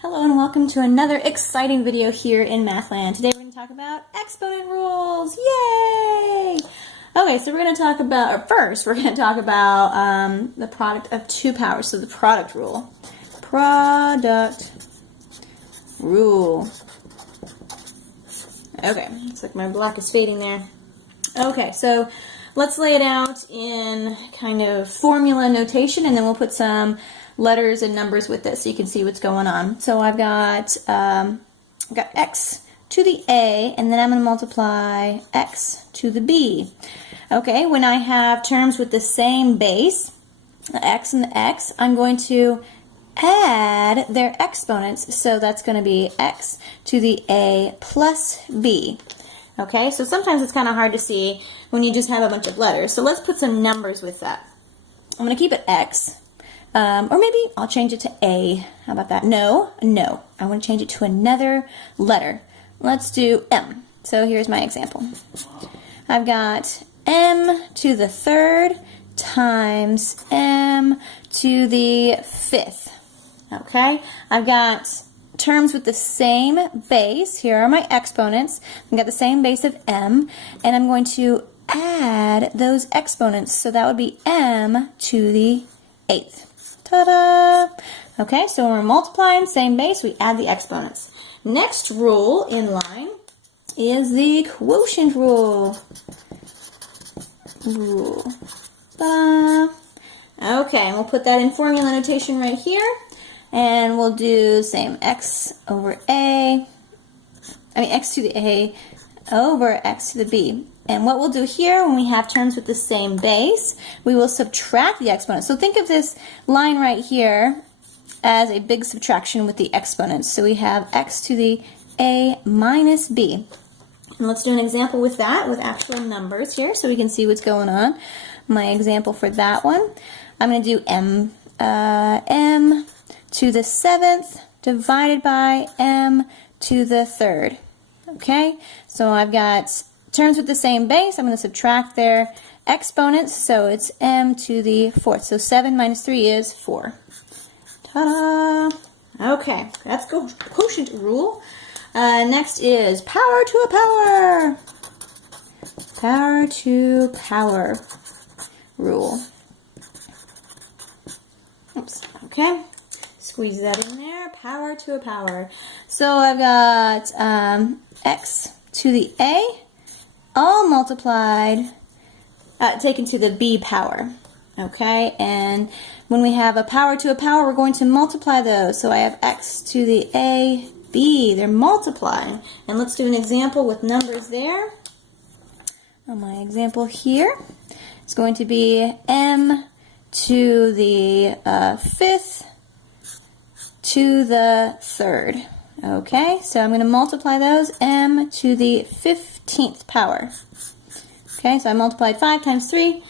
Hello and welcome to another exciting video here in Mathland. Today we're going to talk about exponent rules. Yay! Okay, so we're going to talk about, or first we're going to talk about the product of two powers, so the product rule. Product rule. Okay, looks like my black is fading there. Okay, so let's lay it out in kind of formula notation, and then we'll put some letters and numbers with this so you can see what's going on. So I've got x to the a, and then I'm going to multiply x to the b. Okay, when I have terms with the same base, the x and the x, I'm going to add their exponents. So that's going to be x to the a plus b. Okay, so sometimes it's kind of hard to see when you just have a bunch of letters. So let's put some numbers with that. I'm going to keep it x. Or maybe I'll change it to A. How about that? No. I want to change it to another letter. Let's do M. So here's my example. I've got M to the third times M to the fifth. Okay? I've got terms with the same base. Here are my exponents. I've got the same base of M, and I'm going to add those exponents. So that would be M to the eighth. Ta-da! Okay, so when we're multiplying, same base, we add the exponents. Next rule in line is the quotient rule. Ta-da! Okay, we'll put that in formula notation right here, and we'll do same x over a, x to the a over x to the b. And what we'll do here, when we have terms with the same base, we will subtract the exponents. So think of this line right here as a big subtraction with the exponents. So we have x to the a minus b. And let's do an example with that, with actual numbers here, so we can see what's going on. My example for that one, I'm going to do m to the seventh divided by m to the third. Okay, so I've got terms with the same base. I'm going to subtract their exponents, so it's m to the fourth. So 7 minus 3 is 4. Ta-da! Okay, that's quotient rule. Next is power to a power. Power to power rule. Oops, okay. Squeeze that in there. Power to a power. So I've got x to the a, all multiplied, taken to the b power. Okay, and when we have a power to a power, we're going to multiply those. So I have x to the a, b. They're multiplying. And let's do an example with numbers there. On my example here, it's going to be m to the fifth to the third. Okay, so I'm going to multiply those, m to the 15th power. Okay, so I multiplied 5 times 3,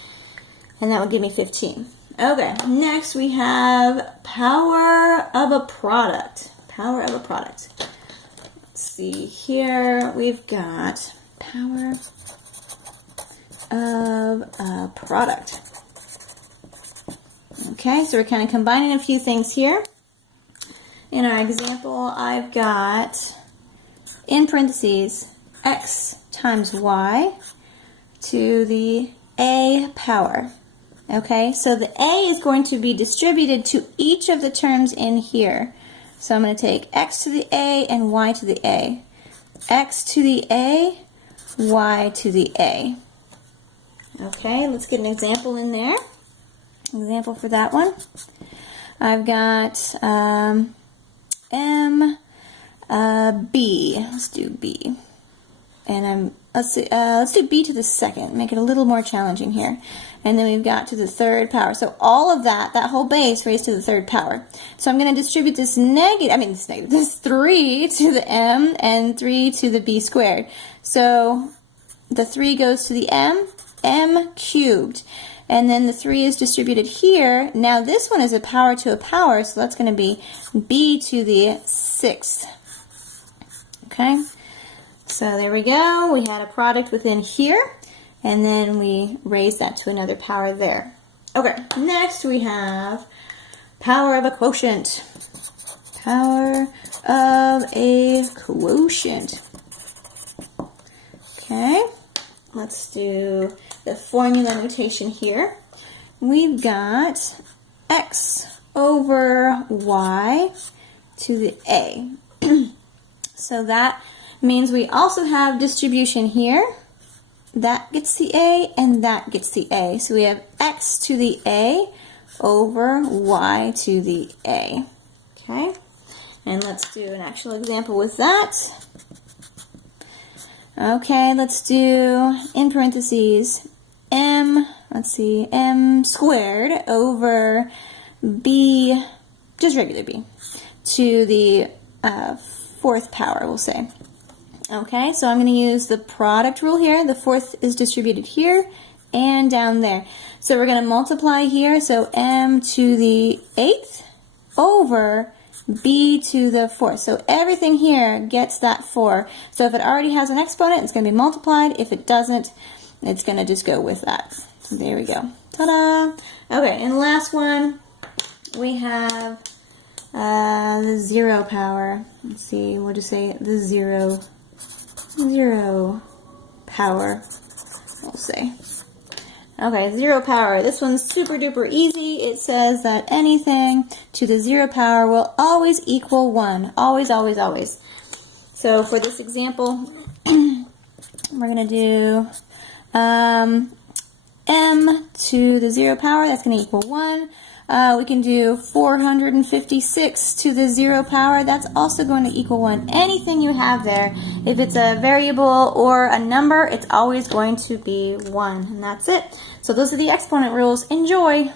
and that would give me 15. Okay, next we have power of a product. Power of a product. Let's see here, we've got power of a product. Okay, so we're kind of combining a few things here. In our example, I've got, in parentheses, x times y to the a power. Okay, so the a is going to be distributed to each of the terms in here. So I'm going to take x to the a and y to the a. X to the a, y to the a. Okay, let's get an example in there. Example for that one. I've got b. Let's do b, and let's do b to the second. Make it a little more challenging here. And then we've got to the third power. So all of that whole base raised to the third power. So I'm going to distribute this 3 to the m and 3 to the b squared. So the 3 goes to the m cubed. And then the 3 is distributed here. Now this one is a power to a power, so that's going to be b to the 6th. Okay, so there we go. We had a product within here, and then we raised that to another power there. Okay, next we have power of a quotient. Power of a quotient. Okay, let's do the formula notation here. We've got x over y to the a. So that means we also have distribution here. That gets the a and that gets the a. So we have x to the a over y to the a. Okay, and let's do an actual example with that. Okay, let's do, in parentheses, m squared over b, just regular b, to the fourth power, we'll say. Okay, so I'm going to use the product rule here. The fourth is distributed here and down there. So we're going to multiply here, so m to the eighth over b to the fourth. So everything here gets that 4. So if it already has an exponent, it's going to be multiplied. If it doesn't, it's going to just go with that. So there we go. Ta-da! Okay, and the last one, we have the 0 power. Let's see, we'll just say the 0 power, we'll say. Okay, 0 power. This one's super duper easy. It says that anything to the 0 power will always equal 1. Always, always, always. So for this example, we're going to do m to the 0 power. That's going to equal 1. We can do 456 to the 0 power. That's also going to equal 1. Anything you have there, if it's a variable or a number, it's always going to be 1. And that's it. So those are the exponent rules. Enjoy!